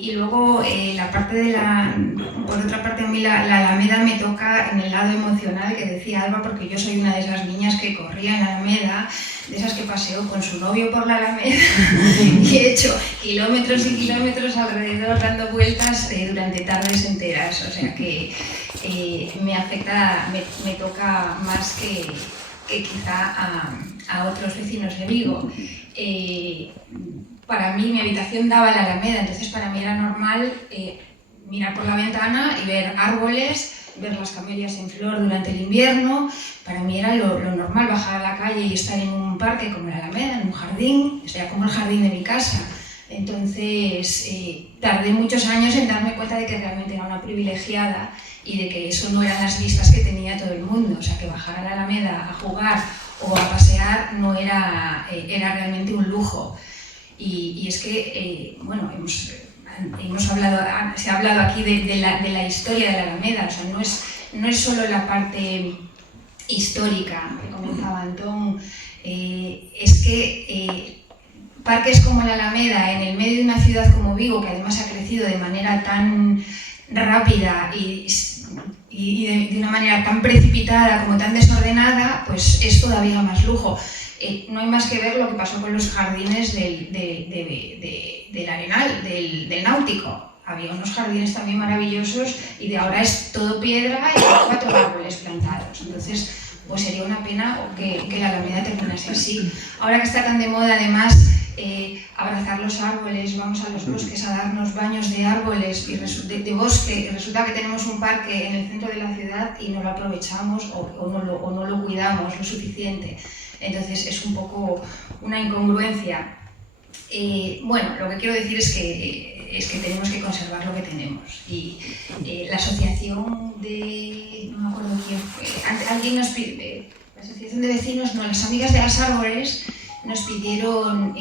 Y luego, por otra parte, a mí la Alameda me toca en el lado emocional que decía Alba, porque yo soy una de esas niñas que corría en la Alameda, de esas que paseó con su novio por la Alameda y he hecho kilómetros y kilómetros alrededor dando vueltas durante tardes enteras. O sea que me afecta, me toca más que quizá a otros vecinos de Vigo. Para mí, mi habitación daba a la Alameda, entonces para mí era normal mirar por la ventana y ver árboles, ver las camelias en flor durante el invierno. Para mí era lo normal bajar a la calle y estar en un parque como la Alameda, en un jardín, o sea, como el jardín de mi casa. Entonces, tardé muchos años en darme cuenta de que realmente era una privilegiada y de que eso no eran las vistas que tenía todo el mundo. O sea, que bajar a la Alameda a jugar o a pasear no era realmente un lujo. Y es que, bueno, se ha hablado aquí de la historia de la Alameda. O sea, no es solo la parte histórica que comentaba Antón, es que parques como la Alameda, en el medio de una ciudad como Vigo, que además ha crecido de manera tan rápida y de una manera tan precipitada como tan desordenada, pues es todavía más lujo. No hay más que ver lo que pasó con los jardines del Arenal, del Náutico. Había unos jardines también maravillosos y de ahora es todo piedra y 4 árboles plantados. Entonces, pues sería una pena que la Alameda terminase así. Ahora que está tan de moda, además, abrazar los árboles, vamos a los bosques a darnos baños de árboles y de bosque, y resulta que tenemos un parque en el centro de la ciudad y no lo aprovechamos o no lo cuidamos lo suficiente. Entonces es un poco una incongruencia. Bueno, lo que quiero decir es que tenemos que conservar lo que tenemos. Y la asociación de... no me acuerdo quién fue, alguien nos pide, la asociación de vecinos, no, las amigas de las árboles, nos pidieron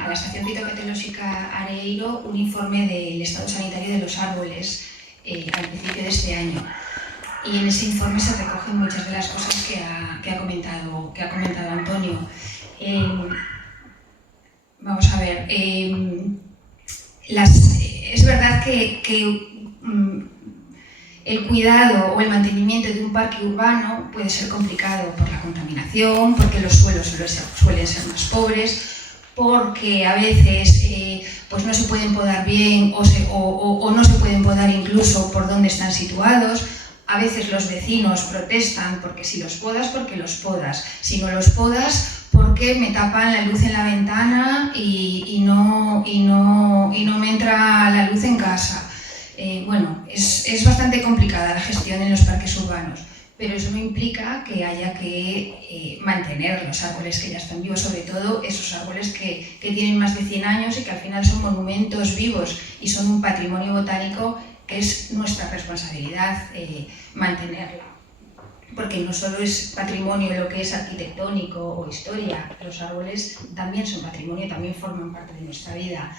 a la estación fitopatalógica Areiro un informe del estado sanitario de los árboles al principio de este año. Y en ese informe se recogen muchas de las cosas que ha comentado Antonio. Vamos a ver, es verdad que el cuidado o el mantenimiento de un parque urbano puede ser complicado por la contaminación, porque los suelos suelen ser más pobres, porque a veces pues no se pueden podar bien o no se pueden podar incluso por donde están situados. A veces los vecinos protestan porque si los podas, porque los podas. Si no los podas, porque me tapan la luz en la ventana y no me entra la luz en casa. Bueno, es bastante complicada la gestión en los parques urbanos, pero eso no implica que haya que mantener los árboles que ya están vivos, sobre todo esos árboles que tienen más de 100 años y que al final son monumentos vivos y son un patrimonio botánico que es nuestra responsabilidad mantenerla. Porque no solo es patrimonio lo que es arquitectónico o historia, los árboles también son patrimonio, también forman parte de nuestra vida.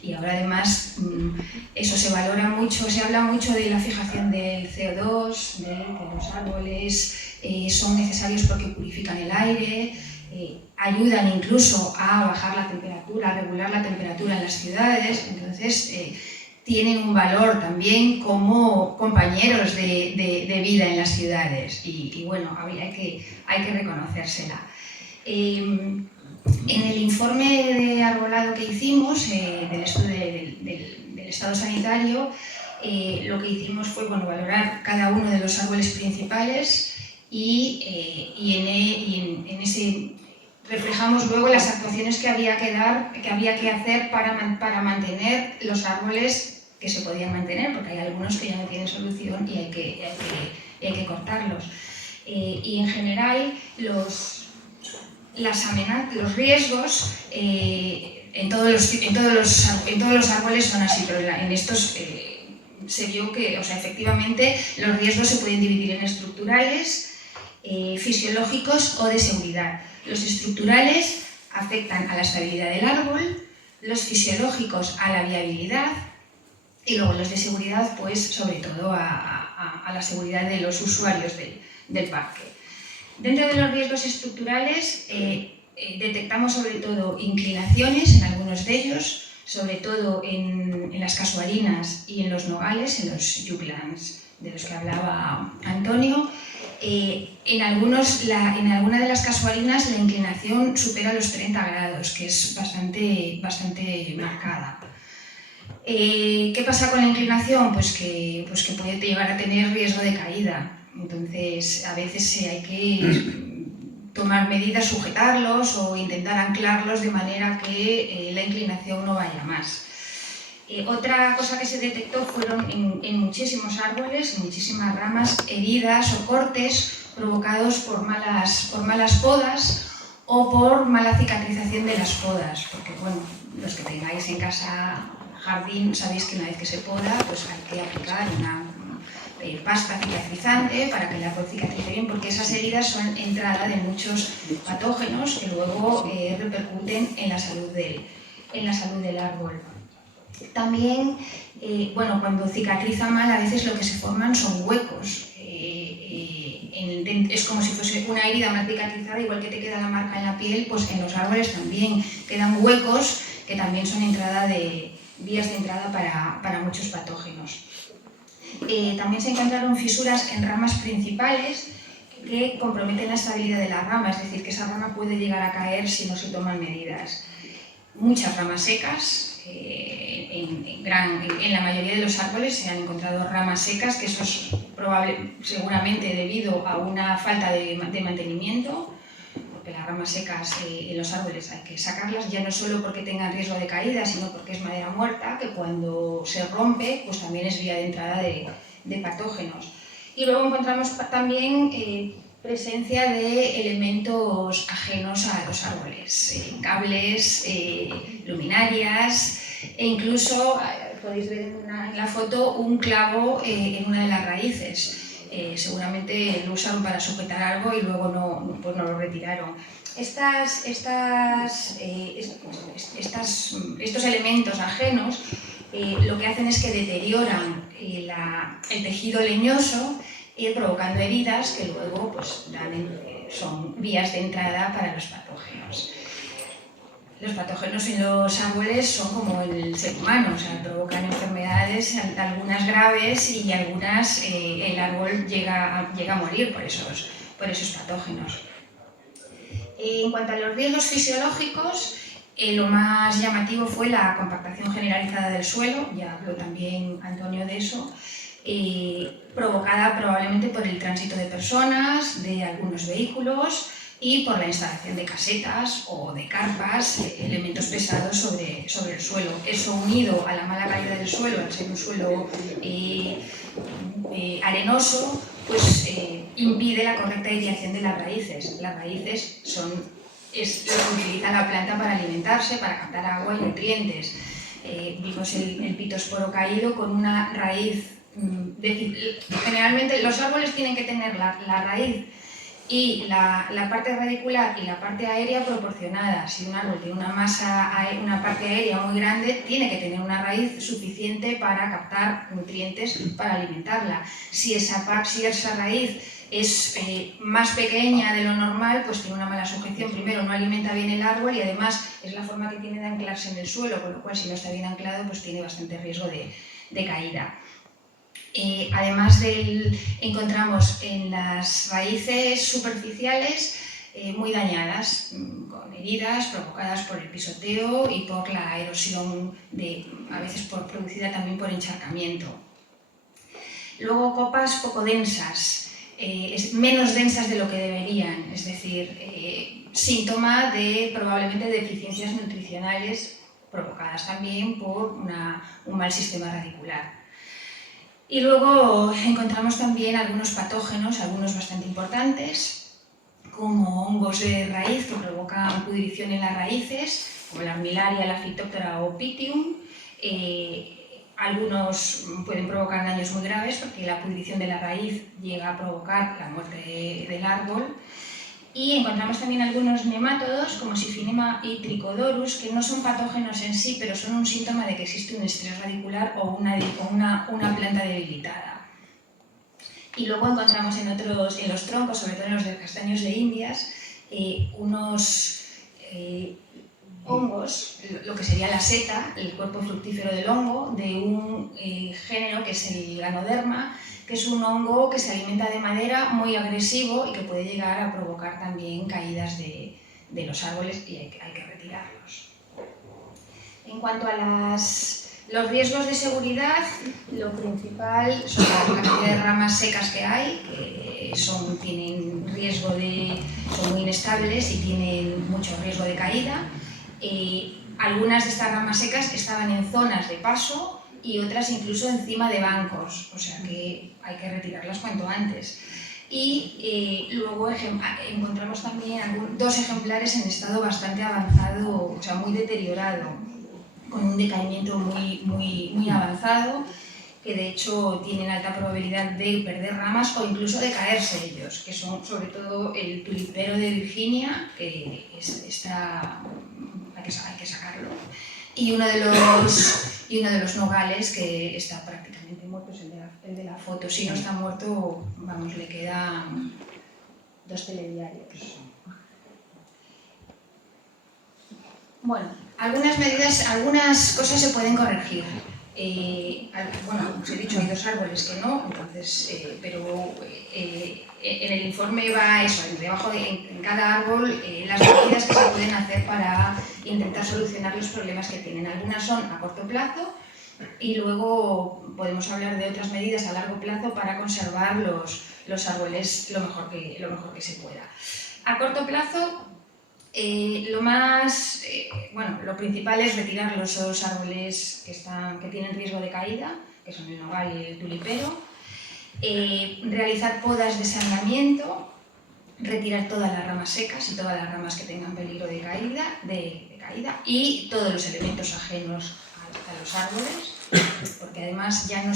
Y ahora además eso se valora mucho, se habla mucho de la fijación del CO2, de que los árboles son necesarios porque purifican el aire, ayudan incluso a bajar la temperatura, a regular la temperatura en las ciudades. Entonces tienen un valor también como compañeros de vida en las ciudades y bueno, hay que reconocérsela. En el informe de arbolado que hicimos, del estudio del estado sanitario, lo que hicimos fue valorar cada uno de los árboles principales y en ese reflejamos luego las actuaciones que había que hacer para mantener los árboles que se podían mantener, porque hay algunos que ya no tienen solución y hay que cortarlos. Y en general los riesgos en todos los árboles son así, pero en estos se vio que, o sea, efectivamente los riesgos se pueden dividir en estructurales, fisiológicos o de seguridad. Los estructurales afectan a la estabilidad del árbol, los fisiológicos a la viabilidad y luego los de seguridad, pues sobre todo a la seguridad de los usuarios del parque. Dentro de los riesgos estructurales detectamos sobre todo inclinaciones en algunos de ellos, sobre todo en las casuarinas y en los nogales, en los juglans, de los que hablaba Antonio. En alguna de las casuarinas la inclinación supera los 30 grados, que es bastante marcada. ¿Qué pasa con la inclinación? Pues que puede llegar a tener riesgo de caída. Entonces, a veces hay que tomar medidas, sujetarlos o intentar anclarlos de manera que la inclinación no vaya más. Otra cosa que se detectó fueron en muchísimos árboles, en muchísimas ramas, heridas o cortes provocados por malas podas o por mala cicatrización de las podas, porque bueno, los que tengáis en casa jardín sabéis que una vez que se poda, pues hay que aplicar una pasta cicatrizante para que la cicatrice bien, porque esas heridas son entrada de muchos patógenos que luego repercuten en la salud del árbol. También, cuando cicatriza mal, a veces lo que se forman son huecos. Es como si fuese una herida mal cicatrizada, igual que te queda la marca en la piel, pues en los árboles también quedan huecos que también son vías de entrada para muchos patógenos. También se encontraron fisuras en ramas principales que comprometen la estabilidad de la rama, es decir, que esa rama puede llegar a caer si no se toman medidas. Muchas ramas secas, en la mayoría de los árboles se han encontrado ramas secas, que eso es seguramente debido a una falta de mantenimiento, porque las ramas secas en los árboles hay que sacarlas, ya no solo porque tengan riesgo de caída, sino porque es madera muerta, que cuando se rompe, pues también es vía de entrada de patógenos. Y luego encontramos también presencia de elementos ajenos a los árboles, cables, luminarias e incluso, podéis ver en la foto, un clavo en una de las raíces. Seguramente lo usaron para sujetar algo y luego no lo retiraron. Estos elementos ajenos lo que hacen es que deterioran el tejido leñoso, provocando heridas que luego pues, son vías de entrada para los patógenos. Los patógenos en los árboles son como el ser humano, o sea, provocan enfermedades, algunas graves y algunas el árbol llega a morir por esos patógenos. En cuanto a los riesgos fisiológicos, lo más llamativo fue la compactación generalizada del suelo, ya habló también Antonio de eso, provocada probablemente por el tránsito de personas, de algunos vehículos y por la instalación de casetas o de carpas, elementos pesados sobre el suelo. Eso unido a la mala calidad del suelo, al ser un suelo arenoso, pues impide la correcta ideación de las raíces. Las raíces es lo que utiliza la planta para alimentarse, para captar agua y nutrientes. Vimos el pitosporo caído con una raíz. Generalmente los árboles tienen que tener la raíz y la parte radicular y la parte aérea proporcionadas. Si un árbol tiene una parte aérea muy grande, tiene que tener una raíz suficiente para captar nutrientes para alimentarla. Si esa raíz es más pequeña de lo normal, pues tiene una mala sujeción. Primero, no alimenta bien el árbol y además es la forma que tiene de anclarse en el suelo, con lo cual si no está bien anclado, pues tiene bastante riesgo de caída. Además encontramos en las raíces superficiales muy dañadas, con heridas provocadas por el pisoteo y por la erosión, a veces producida también por encharcamiento. Luego copas poco densas, menos densas de lo que deberían, es decir, síntoma de probablemente deficiencias nutricionales provocadas también por un mal sistema radicular. Y luego encontramos también algunos patógenos, algunos bastante importantes, como hongos de raíz que provocan pudrición en las raíces, como la armillaria, la Phytophthora o Pythium. Algunos pueden provocar daños muy graves porque la pudrición de la raíz llega a provocar la muerte del árbol. Y encontramos también algunos nemátodos, como Siphinema y Trichodorus, que no son patógenos en sí, pero son un síntoma de que existe un estrés radicular o una planta debilitada. Y luego encontramos en los troncos, sobre todo en los de castaños de Indias, unos hongos, lo que sería la seta, el cuerpo fructífero del hongo, de un género que es el Ganoderma, que es un hongo que se alimenta de madera, muy agresivo y que puede llegar a provocar también caídas de los árboles y hay que retirarlos. En cuanto a los riesgos de seguridad, lo principal son la cantidad de ramas secas que hay, que tienen riesgo son muy inestables y tienen mucho riesgo de caída. Algunas de estas ramas secas estaban en zonas de paso y otras incluso encima de bancos, o sea que hay que retirarlas cuanto antes. Y luego encontramos también 2 ejemplares en estado bastante avanzado, o sea, muy deteriorado, con un decaimiento muy avanzado, que de hecho tienen alta probabilidad de perder ramas o incluso de caerse ellos, que son sobre todo el tulipero de Virginia, que hay que sacarlo, y uno de los nogales que está prácticamente muerto, es el de la foto. Si no está muerto, vamos, le quedan 2 telediarios. Bueno, algunas cosas se pueden corregir. Bueno, os he dicho, hay 2 árboles que no, entonces, pero en el informe va eso, en cada árbol las medidas que se pueden hacer para intentar solucionar los problemas que tienen. Algunas son a corto plazo y luego podemos hablar de otras medidas a largo plazo para conservar los árboles lo mejor que se pueda. A corto plazo, lo principal es retirar los árboles que tienen riesgo de caída, que son el nogal y el tulipero, realizar podas de saneamiento, retirar todas las ramas secas y todas las ramas que tengan peligro de caída y todos los elementos ajenos a los árboles, porque además ya no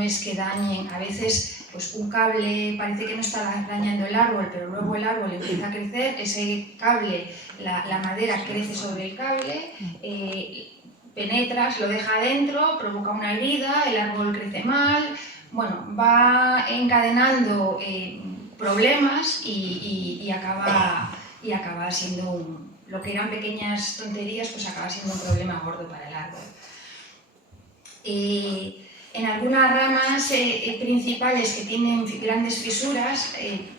es que dañen, a veces pues un cable parece que no está dañando el árbol, pero luego el árbol empieza a crecer, ese cable, la madera crece sobre el cable, penetras, lo deja adentro, provoca una herida, el árbol crece mal, bueno, va encadenando problemas y acaba siendo lo que eran pequeñas tonterías, pues acaba siendo un problema gordo para el árbol. En algunas ramas principales que tienen grandes fisuras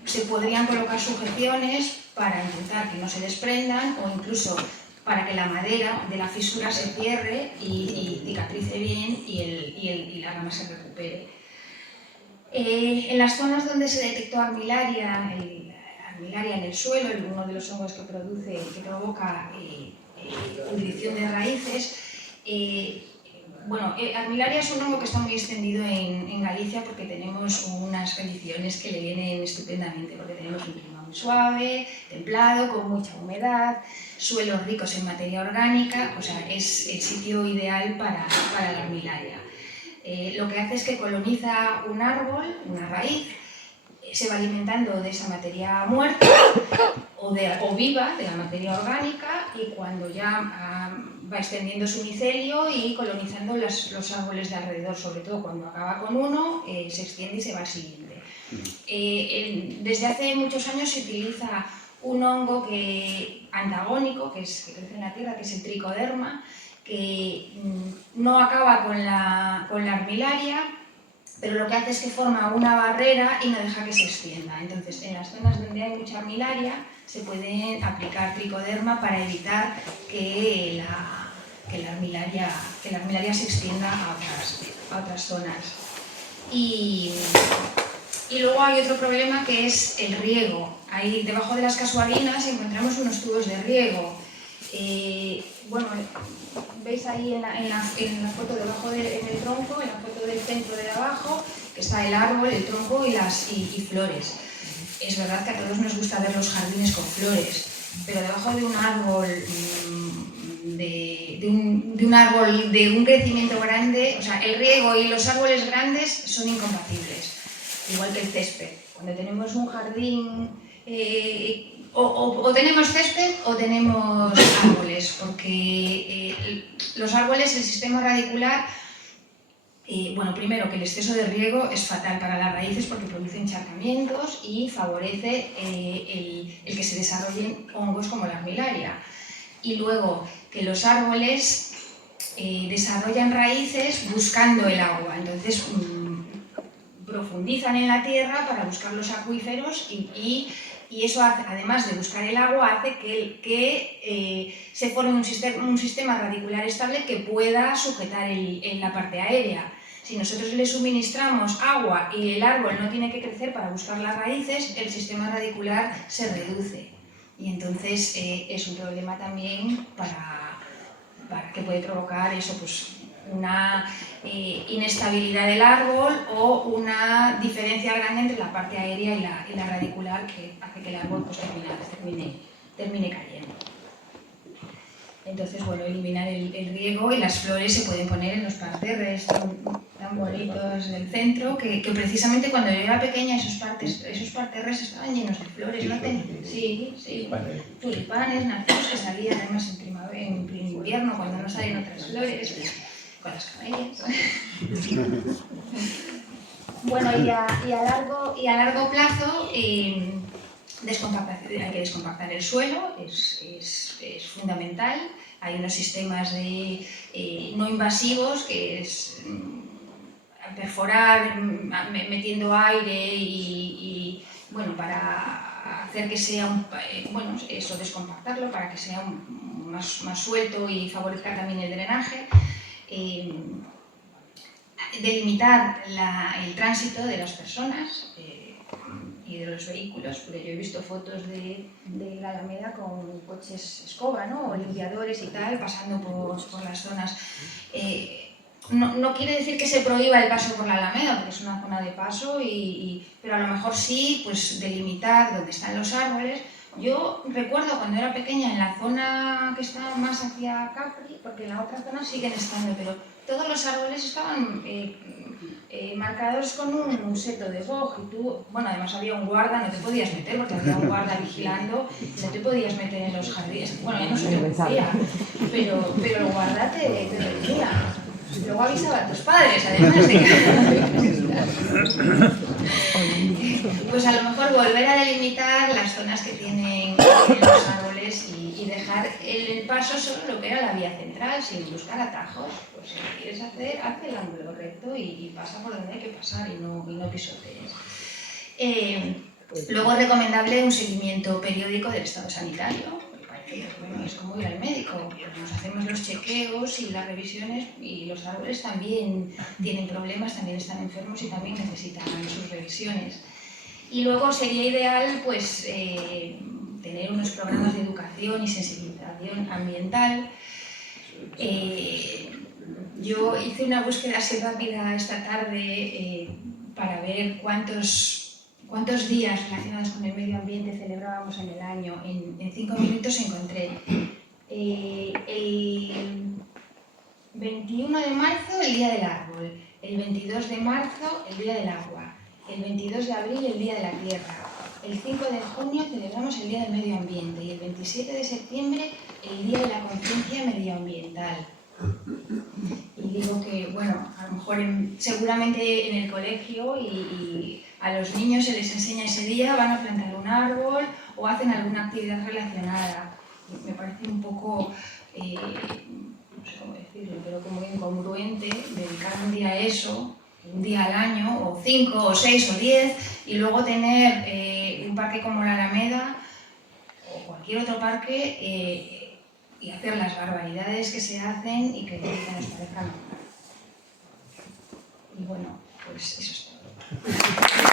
se podrían colocar sujeciones para intentar que no se desprendan o incluso para que la madera de la fisura se cierre y cicatrice bien y la rama se recupere. En las zonas donde se detectó armilaria en el suelo, uno de los hongos que provoca hundición de raíces, armilaria es un hongo que está muy extendido en Galicia porque tenemos unas condiciones que le vienen estupendamente, porque tenemos un clima muy suave, templado, con mucha humedad, suelos ricos en materia orgánica, o sea, es el sitio ideal para la armilaria. Lo que hace es que coloniza un árbol, una raíz, se va alimentando de esa materia muerta o viva, de la materia orgánica, y cuando ya va extendiendo su micelio y colonizando los árboles de alrededor, sobre todo cuando acaba con uno, se extiende y se va al siguiente. Desde hace muchos años se utiliza un hongo antagónico, que crece en la tierra, que es el tricoderma, que no acaba con la armilaria, pero lo que hace es que forma una barrera y no deja que se extienda. Entonces, en las zonas donde hay mucha armilaria se puede aplicar tricoderma para evitar que la armilaria se extienda a otras zonas. Y luego hay otro problema que es el riego. Ahí debajo de las casuarinas encontramos unos tubos de riego. Veis ahí en la foto debajo en el tronco, en la foto del centro de abajo, que está el árbol, el tronco y flores. Es verdad que a todos nos gusta ver los jardines con flores, pero debajo de un árbol, de un crecimiento grande, o sea, el riego y los árboles grandes son incompatibles, igual que el césped. Cuando tenemos un jardín, o tenemos césped o tenemos árboles, porque los árboles, el sistema radicular, primero que el exceso de riego es fatal para las raíces porque produce encharcamientos y favorece el que se desarrollen hongos como la armilaria. y luego que los árboles desarrollan raíces buscando el agua, entonces profundizan en la tierra para buscar los acuíferos y eso, además de buscar el agua, hace que se forme un sistema radicular estable que pueda sujetar en la parte aérea. Si nosotros le suministramos agua y el árbol no tiene que crecer para buscar las raíces, el sistema radicular se reduce. Y entonces es un problema también para que puede provocar eso, pues, una inestabilidad del árbol o una diferencia grande entre la parte aérea y la radicular, que hace que el árbol pues, termine cayendo. Entonces, bueno, eliminar el riego, y las flores se pueden poner en los parterres tan bonitos del centro, que precisamente cuando yo era pequeña esos parterres estaban llenos de flores, ¿no? Sí, tulipanes, narcisos, que salían además en primavera, en invierno, cuando no salen otras flores, con las camellas. Bueno, y a largo plazo, hay que descompactar el suelo, es fundamental. Hay unos sistemas no invasivos, que es perforar metiendo aire y bueno, para hacer que sea descompactarlo para que sea más suelto y favorezca también el drenaje. Delimitar el tránsito de las personas y de los vehículos, porque yo he visto fotos de la Alameda con coches escoba, ¿no? O limpiadores y tal, pasando por las zonas. No quiere decir que se prohíba el paso por la Alameda, porque es una zona de paso, pero a lo mejor sí, pues delimitar dónde están los árboles. Yo recuerdo cuando era pequeña en la zona que está más hacia Capri, porque en la otra zona siguen estando, pero todos los árboles estaban marcados con un seto de boj, y tú, bueno, además había un guarda, no te podías meter porque había un guarda vigilando, no te podías meter en los jardines, bueno, ya no se te podía, pero el guarda te decía. Luego avisaba a tus padres, además de que... Pues a lo mejor volver a delimitar las zonas que tienen los árboles y dejar el paso solo lo que era la vía central, sin buscar atajos. Pues si lo quieres hacer, haz el ángulo recto y pasa por donde hay que pasar y no pisotees. Luego es recomendable un seguimiento periódico del estado sanitario. Bueno, es como ir al médico, nos hacemos los chequeos y las revisiones, y los árboles también tienen problemas, también están enfermos y también necesitan sus revisiones. Y luego sería ideal pues, tener unos programas de educación y sensibilización ambiental. Yo hice una búsqueda así rápida esta tarde para ver cuántos días relacionados con el medio ambiente celebrábamos en el año. En 5 minutos encontré el 21 de marzo el Día del Árbol, el 22 de marzo el Día del Agua, el 22 de abril el Día de la Tierra, el 5 de junio celebramos el Día del Medio Ambiente y el 27 de septiembre el Día de la Conciencia Medioambiental. Y digo que, bueno, a lo mejor seguramente en el colegio y a los niños se les enseña ese día, van a plantar un árbol o hacen alguna actividad relacionada. Y me parece un poco, no sé cómo decirlo, pero como incongruente dedicar un día a eso, un día al año, o 5, o 6, o 10, y luego tener un parque como la Alameda o cualquier otro parque y hacer las barbaridades que se hacen y que nos parezcan normal. Y bueno, pues eso es todo.